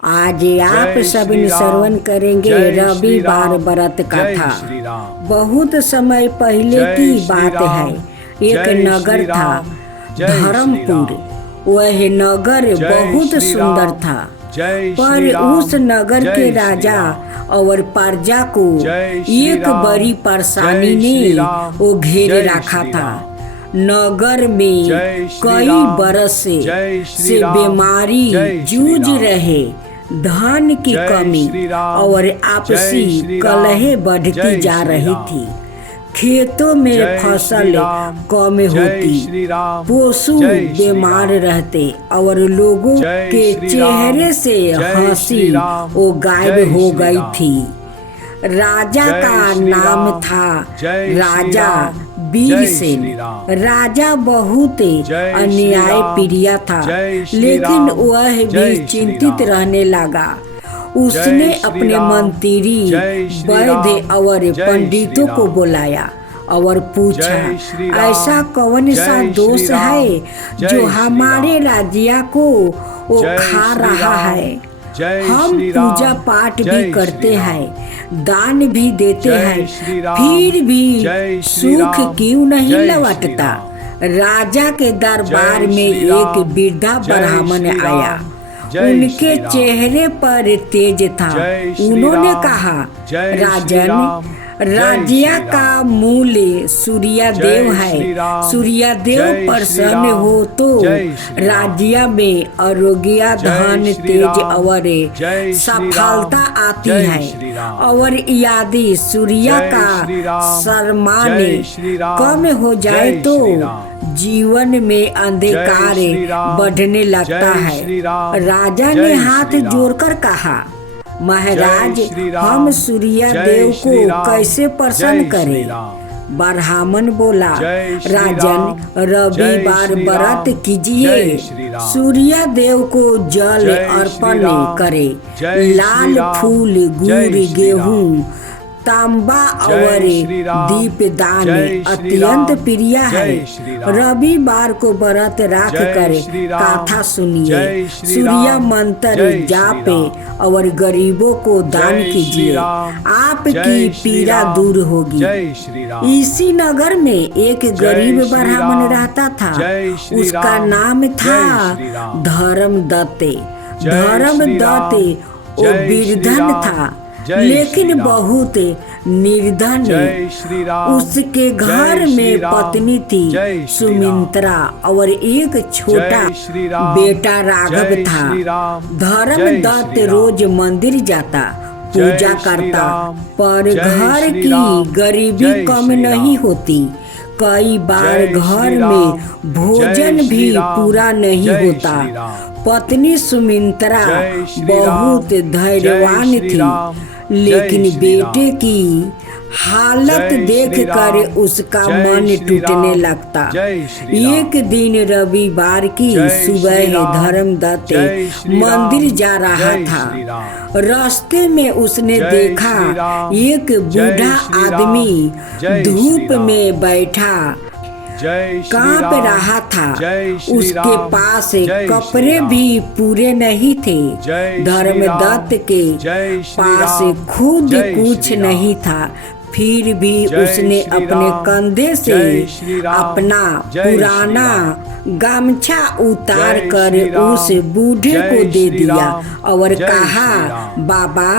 आज आप सब श्रवण करेंगे रविवार व्रत कथा। बहुत समय पहले की बात है, एक नगर था धर्मपुर। वह नगर बहुत सुंदर था, पर उस नगर के राजा और प्रजा को एक बड़ी परेशानी ने वो घेरे रखा था। नगर में कई बरस से बीमारी जूझ रहे, धन की कमी और आपसी कलह बढ़ती जा रही थी। खेतों में फसल कम होती, पशु बीमार रहते और लोगों के चेहरे से हंसी वो गायब हो गई थी। राजा का नाम था राजा वीरसेन। राजा बहुत अन्याय प्रिय था, लेकिन वह भी चिंतित रहने लगा। उसने अपने मंत्री वैद्य और पंडितों को बुलाया और पूछा, ऐसा कौन सा दोष है जो हमारे राज्य को वो खा रहा है? हम पूजा पाठ भी करते हैं, दान भी देते हैं, फिर भी सुख क्यों नहीं लौटता? राजा के दरबार में एक वृद्धा ब्राह्मण आया। उनके चेहरे पर तेज था। उन्होंने कहा, राजन, राज्य का मूल सूर्यदेव है। सूर्यदेव प्रसन्न हो तो राज्य में आरोग्य, धन, तेज और सफलता आती है, और यदि सूर्य का सम्मान कम हो जाए तो जीवन में अंधकार बढ़ने लगता है। राजा ने हाथ जोड़कर कहा, महाराज, हम सूर्य देव को कैसे प्रसन्न करें? ब्राह्मण बोला, राजन, रविवार व्रत कीजिए, सूर्य देव को जल अर्पण करे, लाल फूल, गुड़, गेहूं, तांबा और दीपदान अत्यंत प्रिय है। रविवार को व्रत रख कर कथा सुनिए, सूर्य मंत्र जापे और गरीबों को दान कीजिए, आपकी पीड़ा दूर होगी। इसी नगर में एक गरीब ब्राह्मण रहता था। उसका नाम था धर्मदत्त। धर्मदत्त वो निर्धन था, लेकिन बहुत निर्धन। उसके घर में पत्नी थी सुमित्रा और एक छोटा बेटा राघव था। धर्मदत्त रोज मंदिर जाता, पूजा करता, पर घर की गरीबी कम नहीं होती। कई बार घर में भोजन भी पूरा नहीं होता। पत्नी सुमित्रा बहुत धैर्यवान थी, लेकिन बेटे की हालत देखकर उसका मन टूटने लगता। एक दिन रविवार की सुबह धर्मदत्त मंदिर जा रहा था। रास्ते में उसने देखा एक बूढ़ा आदमी धूप में बैठा कांप रहा था। उसके पास कपड़े भी पूरे नहीं थे। धर्मदत्त के पास खुद कुछ नहीं था, फिर भी उसने अपने कंधे से अपना पुराना गमछा उतार कर उस बूढ़े को दे दिया और कहा, बाबा,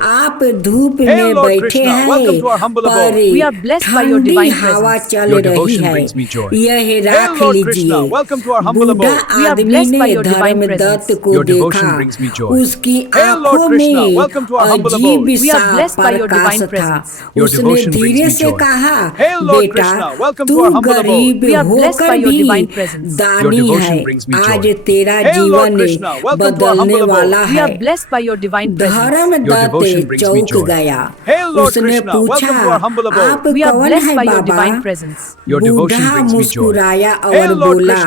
आप धूप में बैठे हैं, पर ठंडी हवा चल रही है, यह रख लीजिए। बूढ़ा आदमी ने धर्मदत्त को देखा। उसकी आंखों में अजीब सा प्रकाश था। उसने धीरे से कहा, बेटा, तू गरीब होकर भी दानी है, आज तेरा जीवन बदलने वाला है। धर्मदत्त से चौंक गया। उसने पूछा, आप कौन है बाबा? बूढ़ा मुस्कुराया और बोला,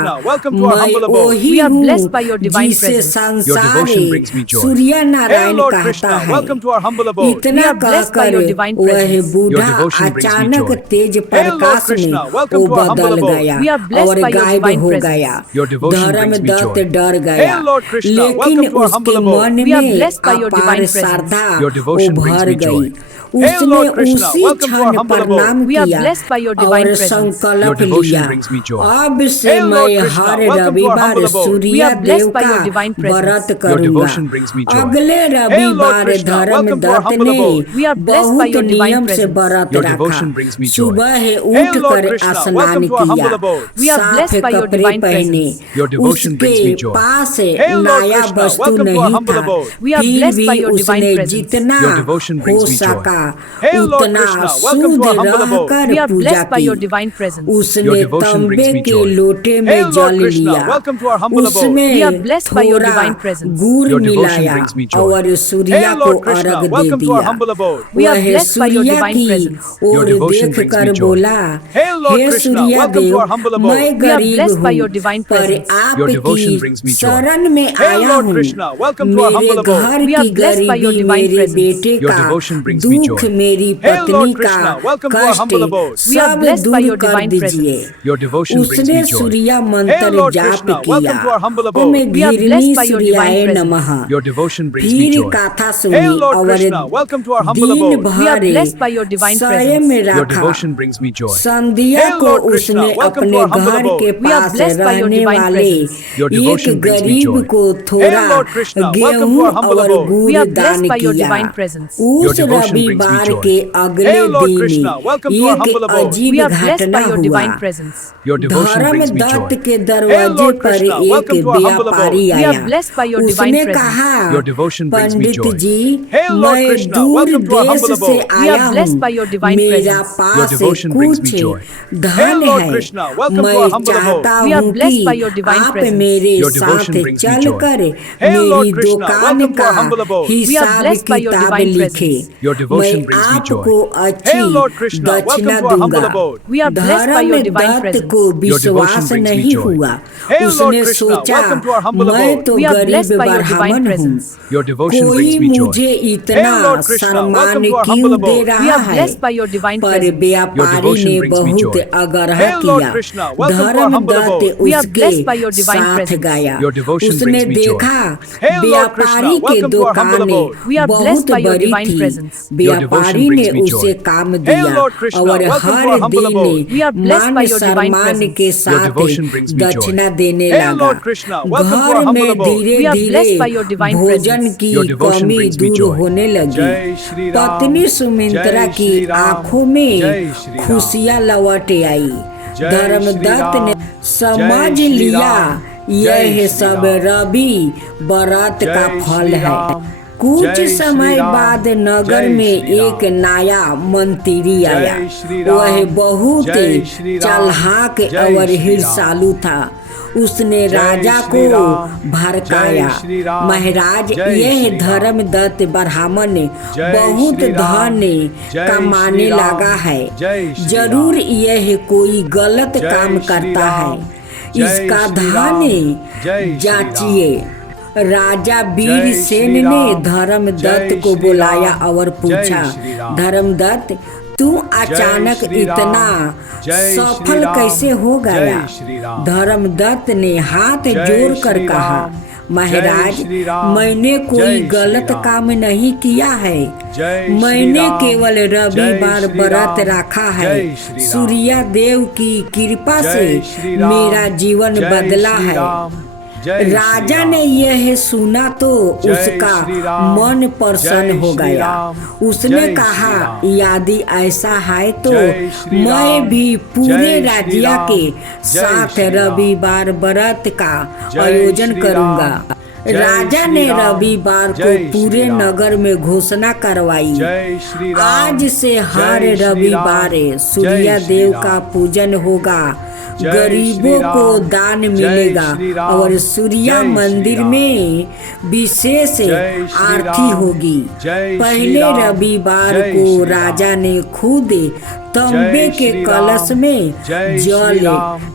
मैं वही हूँ जिसे संसार सूर्य नारायण कहता है। इतना कहकर वह बूढ़ा अचानक तेज प्रकाश में वो बदल गया और गायब हो गया। धर्मदत्त डर गया, लेकिन उसके मन में अपार श्रद्धा उभर गई। उसने उसी क्षण प्रणाम किया और संकल्प लिया, अब से मैं हर रविवार सूर्य देव का व्रत करूंगा। अगले रविवार धर्मदत्त ने बहुत नियम से व्रत रखा। सुबह उठकर स्नान किया, साफ कपड़े पहने। उसके पास नया वस्तु नहीं था, फिर भी उसने जितना हो सका उतना शुद्ध रहकर पूजा की। उसने तांबे के लोटे में जल लिया, उसमें थोड़ा गुड़ मिलाया और सूर्य को अर्घ दे दिया। वह सूर्य की ओर देख कर बोला, हे सूर्य देव, मैं गरीब हूँ पर आपकी शरण में आया हूँ। मेरे घर की गरीबी, मेरे बेटे का दुख, मेरी पत्नी का कष्ट सब दूर कर दीजिए। उसने सूर्य मंत्र जाप किया, ओम घिरनी सूर्याय नमः। फिर कथा सुनी और दिन भर संयम रखा। संध्या को उसने अपने घर के पास रहने वाले एक गरीब को थोड़ा गेहूं और गुड़ दान किया। उस रविवार के अगले दिन एक अजीब घटना हुआ। धर्मदत्त के दरवाजे पर एक व्यापारी आया। उसने कहा, पंडित जी, मैं दूर देश से आया हूँ, मेरा पास कुछ धन है। मैं चाहता हूँ कि आप मेरे साथ चलकर मेरी दुकान का हिसाब किताब लिखे। मैं आपको अच्छी दक्षिणा दूंगा। धर्मदत्त को विश्वास नहीं हुआ। उसने सोचा, मैं तो गरीब ब्राह्मण हूँ, कोई मुझे इतना सम्मान क्यों दे रहा है? पर व्यापारी ने बहुत आग्रह किया। धर्मदत्त उसके साथ गया। उसने देखा व्यापारी के दुकान बहुत बड़ी थी। व्यापारी ने उसे काम दिया और हर दिन मान सम्मान के साथ दक्षिणा देने लगा। घर में धीरे धीरे भोजन की कमी दूर होने लगी। पत्नी सुमित्रा की आंखों में खुशियां लौट आई। धर्मदत्त ने समझ लिया, यह सब रवि व्रत का फल है। कुछ समय बाद नगर में एक नया मंत्री आया। वह बहुत चालाक और हिरसालू था। उसने राजा को भड़काया, महाराज, यह धर्मदत्त ब्राह्मण बहुत धन कमाने लगा है। जरूर यह कोई गलत काम करता है, इसका धन जांचिए। राजा वीरसेन ने धर्मदत्त को बुलाया और पूछा, धर्मदत्त, तू अचानक इतना सफल कैसे हो गया? धर्मदत्त ने हाथ जोड़कर कहा, महाराज, मैंने कोई गलत काम नहीं किया है। मैंने केवल रविवार व्रत रखा है। सूर्य देव की कृपा से मेरा जीवन बदला है। राजा ने यह सुना तो उसका मन प्रसन्न हो गया। उसने कहा, यदि ऐसा है तो मैं भी पूरे राज्य के साथ रविवार व्रत का आयोजन करूंगा। राजा ने रविवार को पूरे नगर में घोषणा करवाई, आज से हर रविवार सूर्य देव का पूजन होगा। गरीबों को दान मिलेगा और सूर्या मंदिर में विशेष आरती होगी। पहले रविवार को राजा ने खुद तांबे के कलश में जल,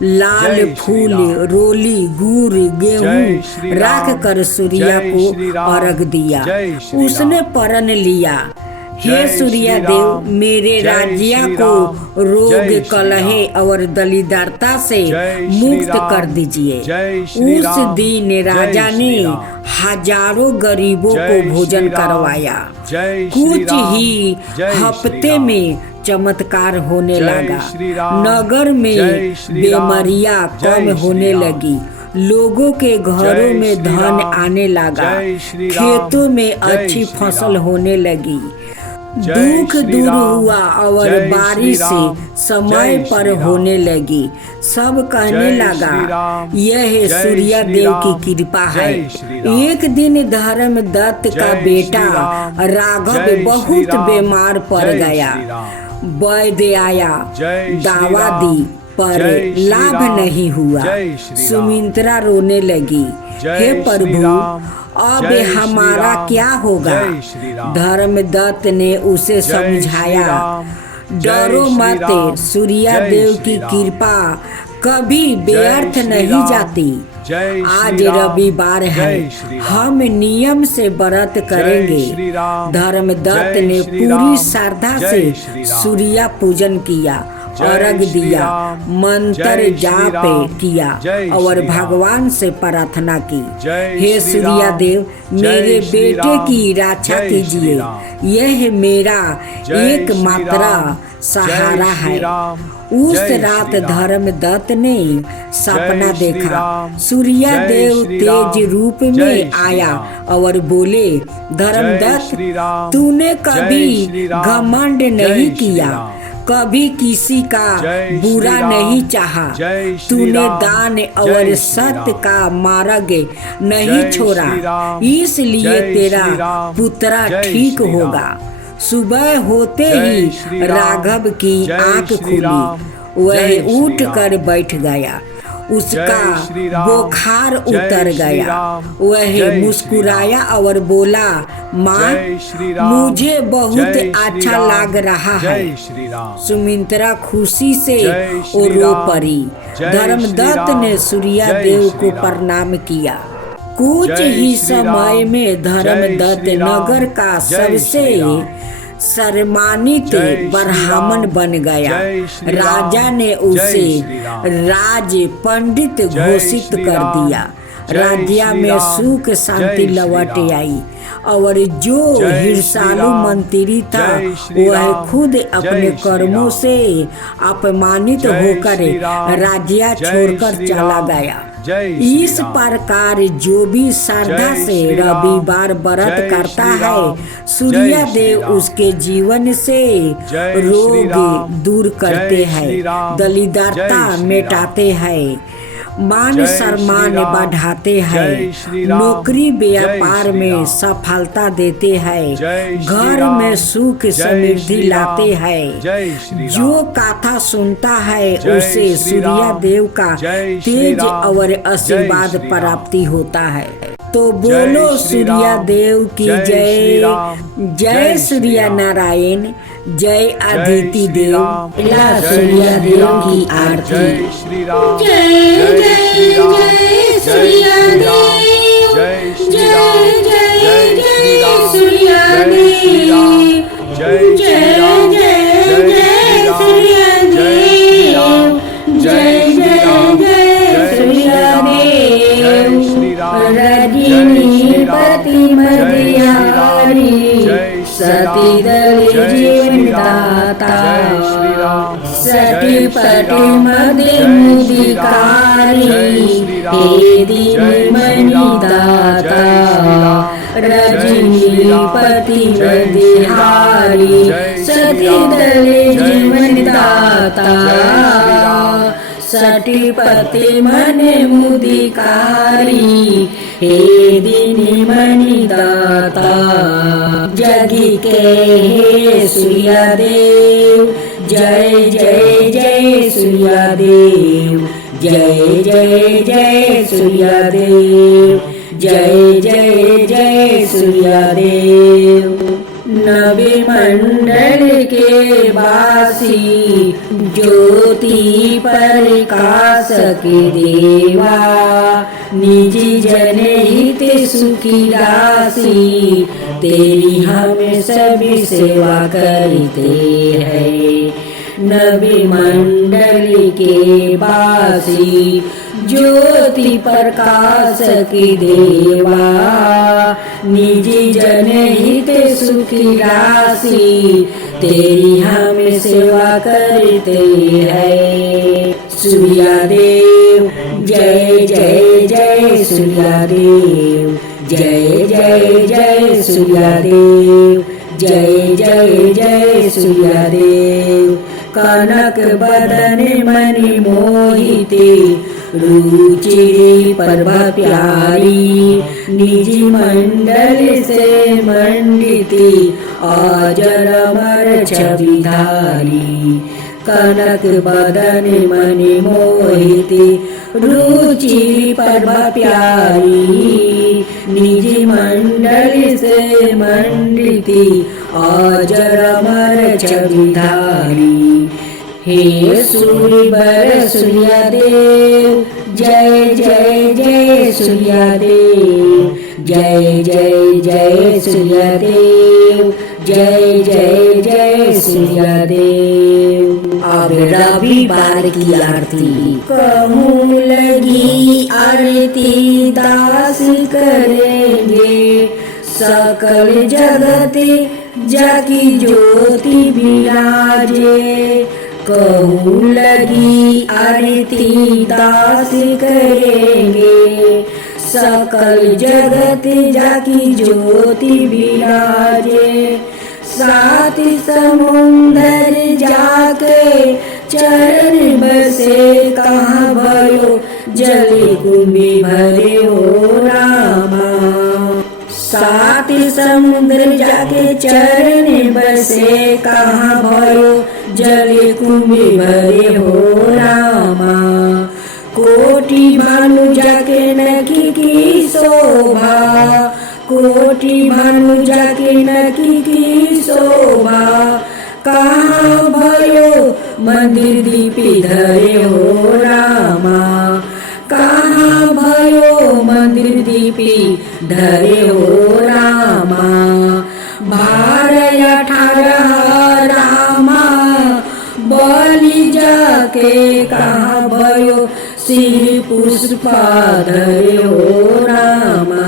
लाल फूल, रोली, गुड़, गेहूं रख कर सूर्या को अर्घ दिया। उसने प्रण लिया, हे सूर्या देव, मेरे राज्य को रोग, कलह और दरिद्रता से मुक्त कर दीजिए। उस दिन राजा ने हजारों गरीबों को भोजन करवाया। कुछ ही हफ्ते में चमत्कार होने लगा। नगर में बीमारियां कम होने लगी, लोगों के घरों में धन आने लगा, खेतों में अच्छी फसल होने लगी, दुख दूर हुआ और बारिश समय पर होने लगी। सब कहने लगा, यह सूर्य देव की कृपा है। एक दिन धर्मदत्त का बेटा राघव बहुत बीमार पड़ गया। वैद्य आया, दवा दी पर लाभ नहीं हुआ। सुमित्रा रोने लगी, हे प्रभु, अब हमारा क्या होगा? धर्मदत्त ने उसे समझाया, डरो मत, सूर्य देव की कृपा कभी व्यर्थ नहीं जाती। आज रविवार है, हम नियम से व्रत करेंगे। धर्मदत्त ने पूरी श्रद्धा से सूर्य पूजन किया, अर्घ दिया, मंत्र जाप किया और भगवान से प्रार्थना की, हे सूर्य देव, मेरे बेटे की रक्षा कीजिए। यह मेरा एकमात्र सहारा है। उस रात धर्मदत्त ने सपना देखा। सूर्य देव तेज रूप में आया और बोले, धर्मदत्त, तूने कभी घमंड नहीं किया, कभी किसी का बुरा नहीं चाहा, तूने दान और सत्य का मार्ग नहीं छोड़ा, इसलिए तेरा पुत्र ठीक होगा। सुबह होते ही राघव की आंख खुली, वह उठ कर बैठ गया। उसका बुखार उतर गया। वह मुस्कुराया और बोला, माँ, मुझे बहुत अच्छा लग रहा है। सुमित्रा खुशी से रो पड़ी। धर्मदत्त ने सूर्य देव को प्रणाम किया। कुछ ही समय में धर्मदत्त नगर का सबसे सम्मानित ब्राह्मण बन गया। राजा ने उसे राज पंडित घोषित कर दिया। राज्य में सुख शांति लौट आई और जो ईर्ष्यालु मंत्री था वह खुद अपने कर्मों से अपमानित होकर राज्य छोड़कर चला गया। इस प्रकार जो भी श्रद्धा से रविवार व्रत करता है, सूर्य देव उसके जीवन से रोग दूर करते हैं, दरिद्रता मिटाते हैं, मान सम्मान बढ़ाते हैं, नौकरी व्यापार में सफलता देते हैं, घर में सुख समृद्धि लाते हैं। जो कथा सुनता है उसे सूर्य देव का तेज और आशीर्वाद प्राप्ति होता है। तो बोलो सूर्य देव की जय। जय सूर्य नारायण, जय अदिति देव, सूर्य देव की आरती। जय जय जय सूर्य देव, जय जय जय सूर्य देव, जय जय जय सूर्य देव, जय जय जय सूर्य देव। रजनीपति मदियारी, सती दल जीवन दाता, सती पति मदि मुदिकारी, हे दीन मणि दाता। रजनीपति मदिहारी, सती दल जीवन दाता, सतीपति मन मुदिकारी, हे दीन मणि दाता। जगी के हे सूर्य देव, जय जय जय सूर्यदेव, जय जय जय सूर्यदेव, जय जय जय सूर्यदेव। नवी मंडल के वासी, ज्योति प्रकाश के देवा, निजी जनहित सुखी दासी, तेरी हम सभी सेवा करते हैं। नवी मंडल के वासी, ज्योति प्रकाश की देवा, निजी जनहित सुखी राशि, तेरी हम सेवा करते हैं। सूर्यदेव, जय जय जय सूर्यदेव, जय जय जय सूर्यदेव, जय जय जय सूर्यदेव। कनक बदन मणि मोहिते, रुचि प्रभ प्यारी, निजी मंडल से मंडिती, अजर अमर छवि धारी। कनक बदन मणि मोहिते, रुचि प्रभ प्यारी, निजी मंडल से मंडिती, अजर अमर छवि धारी। हे सूर्यवर सूर्यदेव, जय जय जय सूर्यदेव, जय जय जय सूर्यदेव, जय जय जय सूर्यदेव। अब रविवार की आरती। कहूँ लगी आरती दास करेंगे, सकल जगत जाकी ज्योति विराजे। कहूँ लगी आरती दास करेंगे, सकल जगत जाकी ज्योति विराजे। सात समुंदर जाके चरण बसे, कहाँ भयो जल कुंभी भरे हो रामा। सात समुद्र जाके चरण बसे, कहाँ भयो जल कुंभी भरे हो रामा। कोटि भानु जाके नखी की शोभा, कोटि भानु जाके नखी की शोभा। कहाँ भयो मंदिर दीपी धरे हो रामा, कहाँ भयो मंदिर दीपी धरे हो रामा। 12-18 रामा, बलि जाके कहाँ भयो श्री पुष्पा धरे हो रामा।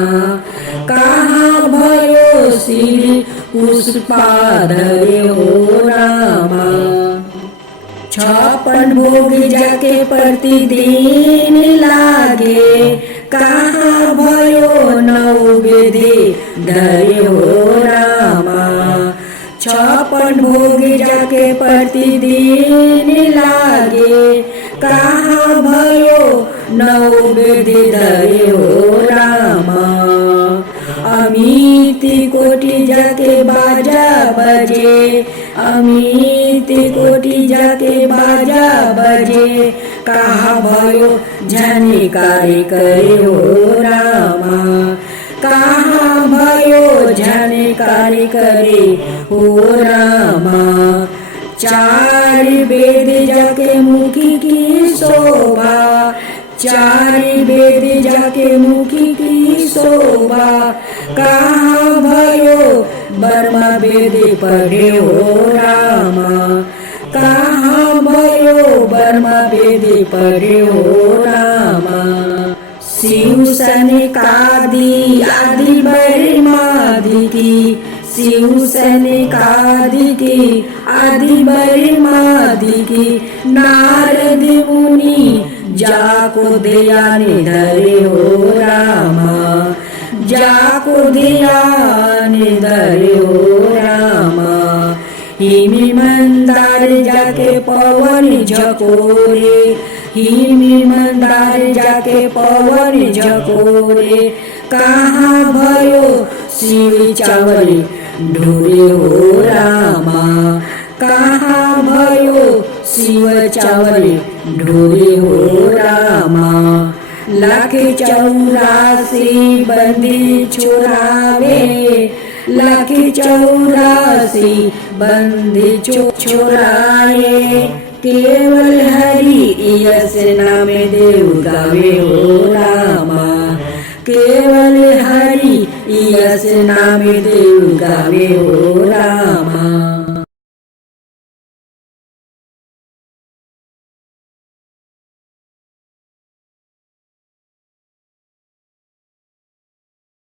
कहाँ भयो श्री पुष्पा धरे हो रामा। 56 भोग जाके प्रतिदिन लागे, कहाँ भयो नैवेद्य धरे हो रामा। 56 भोग जाके प्रतिदिन लागे, कहाँ भयो नैवेद्य धरे हो रामा। अमित कोटि जाके बाजा बजे, अमित कोटि जाके बाजा बजे। कहाँ भयो झनकारी करे हो रामा, कहाँ भयो झनकारी करे हो रामा। 4 वेद जाके मुखी की शोभा, 4 वेद जाके मुखी की शोभा। कहाँ भयो ब्रह्म वेद पढ़े हो रामा, कहाँ भयो ब्रह्म वेद पढ़े हो रामा। शिव सनकादि आदि ब्रह्मादि की, शिव सनकादि की आदि ब्रह्मादि की। नारद मुनि जाको ध्यान धरे हो रामा, जाको ध्यान धरे हो रामा। हिमी मंदार जाके पवन झकोरे, हिमी मंदार जाके पवन झकोरे। कहाँ भयो शिव चावल ढोरे हो रामा, कहाँ भयो शिव चावरे ढोरे हो रामा। लाख 84 बंदी छोरावे, लाख 84 बंदी छोराए। केवल हरि यस नाम देव गावे हो रामा। केवल हरि यस नाम देव गावे हो रामा।